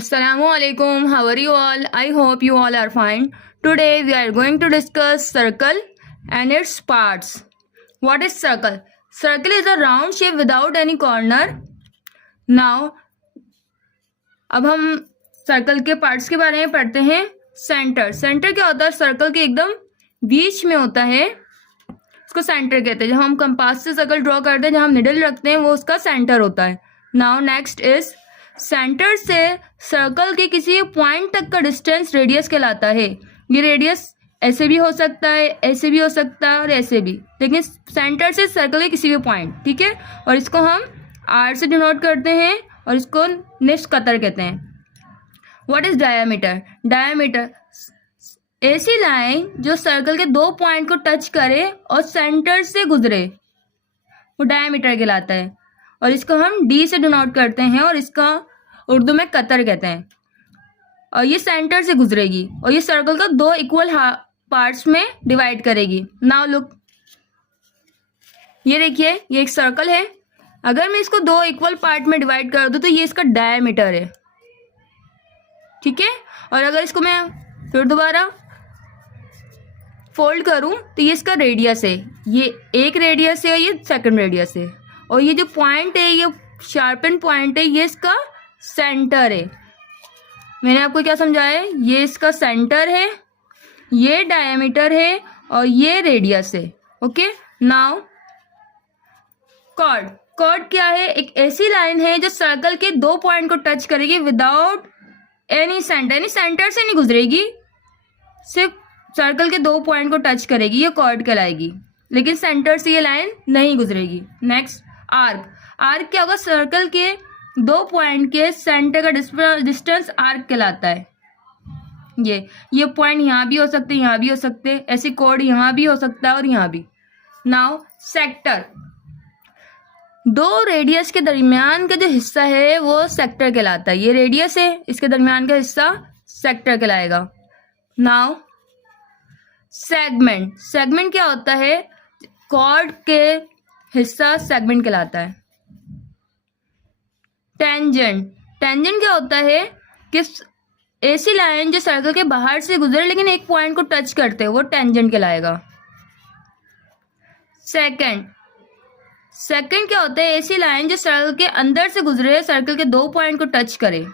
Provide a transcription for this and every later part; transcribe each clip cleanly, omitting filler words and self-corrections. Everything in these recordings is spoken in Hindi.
Assalamualaikum. How are you all? I hope you all are fine. Today we are going to discuss circle and its parts. What is circle? Circle is a round shape without any corner. Now अब हम सर्कल के पार्ट्स के बारे में पढ़ते हैं। सेंटर, सेंटर क्या होता है? सर्कल के एकदम बीच में होता है, उसको सेंटर कहते हैं। जब हम कंपास से सर्कल ड्रॉ करते हैं, जहाँ हम निडल रखते हैं, वो उसका सेंटर होता है। नाउ नेक्स्ट इज सेंटर से सर्कल के किसी पॉइंट तक का डिस्टेंस रेडियस कहलाता है। ये रेडियस ऐसे भी हो सकता है, ऐसे भी हो सकता है और ऐसे भी, लेकिन सेंटर से सर्कल के किसी भी पॉइंट, ठीक है। और इसको हम आर से डिनोट करते हैं और इसको निफ्स कतर कहते हैं। What is diameter? डायामीटर ऐसी लाइन जो सर्कल के दो पॉइंट को टच करे और सेंटर से गुजरे, वो डायामीटर कहलाता है। और इसको हम डी से डिनोट करते हैं और इसका उर्दू में कतर कहते हैं। और ये सेंटर से गुजरेगी और ये सर्कल को दो इक्वल पार्ट्स में डिवाइड करेगी। नाउ लुक, ये देखिए, ये एक सर्कल है। अगर मैं इसको दो इक्वल पार्ट में डिवाइड कर दूं तो ये इसका डायामीटर है, ठीक है। और अगर इसको मैं फिर दोबारा फोल्ड करूं तो ये इसका रेडियस है। ये एक रेडियस है और ये सेकंड रेडियस है। और ये जो पॉइंट है, ये शार्पन पॉइंट है, ये इसका सेंटर है। मैंने आपको क्या समझाया है? ये इसका सेंटर है, ये डायमीटर है और ये रेडियस है। Okay, now cord. कॉर्ड क्या है? एक ऐसी लाइन है जो सर्कल के दो पॉइंट को टच करेगी विदाउट एनी सेंटर, यानी सेंटर से नहीं गुजरेगी, सिर्फ सर्कल के दो पॉइंट को टच करेगी, ये कॉर्ड कहलाएगी। लेकिन सेंटर से ये लाइन नहीं गुजरेगी। Next arc. आर्क क्या होगा? सर्कल के दो पॉइंट के सेंटर का डिस्टेंस आर्क कहलाता है। ये पॉइंट यहाँ भी हो सकते हैं, यहाँ भी हो सकते हैं, ऐसी कॉर्ड यहाँ भी हो सकता है और यहाँ भी। Now sector. दो रेडियस के दरमियान का जो हिस्सा है वो सेक्टर कहलाता है। ये रेडियस है, इसके दरमियान का हिस्सा सेक्टर कहलाएगा। Now segment. सेगमेंट क्या होता है? कॉर्ड के हिस्सा सेगमेंट कहलाता है। टेंजेंट। टेंजेंट क्या होता है कि ऐसी लाइन जो सर्कल के बाहर से गुजरे लेकिन एक पॉइंट को टच करते हैं, वो टेंजेंट कहलाएगा। सेकंड। सेकंड क्या होता है? ऐसी लाइन जो सर्कल के अंदर से गुजरे, सर्कल के दो पॉइंट को टच करे।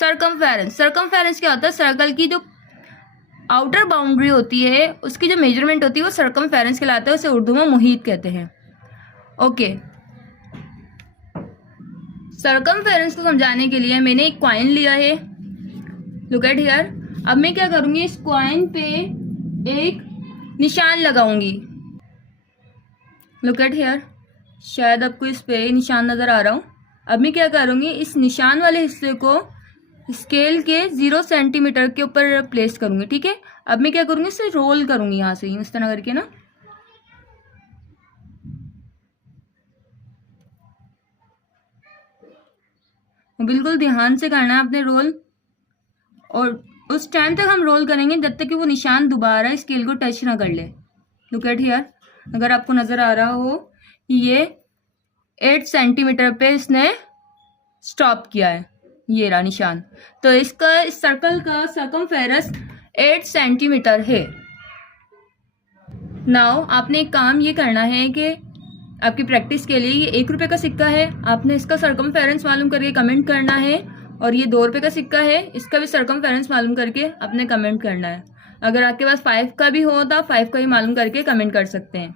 सर्कमफेरेंस। सर्कमफेरेंस क्या होता है? सर्कल की जो आउटर बाउंड्री होती है, उसकी जो मेजरमेंट होती है वो सर्कमफेरेंस कहलाता है। उसे उर्दू में मुहीत कहते हैं। ओके, सर्कमफेरेंस को समझाने के लिए मैंने एक कॉइन लिया है, लुक एट हियर। अब मैं क्या करूंगी, इस कॉइन पे एक निशान लगाऊंगी, लुक एट हियर। शायद आपको इस पे निशान नजर आ रहा हूं। अब मैं क्या करूंगी, इस निशान वाले हिस्से को स्केल के 0 सेंटीमीटर के ऊपर प्लेस करूंगी, ठीक है। अब मैं क्या करूंगी, इसे रोल करूंगी यहाँ से, इस तरह करके ना। बिल्कुल ध्यान से करना है आपने रोल, और उस टाइम तक हम रोल करेंगे जब तक कि वो निशान दोबारा स्केल को टच ना कर ले। लुक एट हियर, अगर आपको नजर आ रहा हो, ये 8 सेंटीमीटर पे इसने स्टॉप किया है, ये रहा निशान। तो इसका, इस सर्कल का सर्कमफेरेंस 8 सेंटीमीटर है। नाउ आपने एक काम ये करना है कि आपकी प्रैक्टिस के लिए, ये 1 रुपये का सिक्का है, आपने इसका सर्कमफेरेंस मालूम करके कमेंट करना है। और ये 2 रुपये का सिक्का है, इसका भी सर्कमफेरेंस मालूम करके आपने कमेंट करना है। अगर आपके पास 5 का भी हो तो आप 5 का भी मालूम करके कमेंट कर सकते हैं।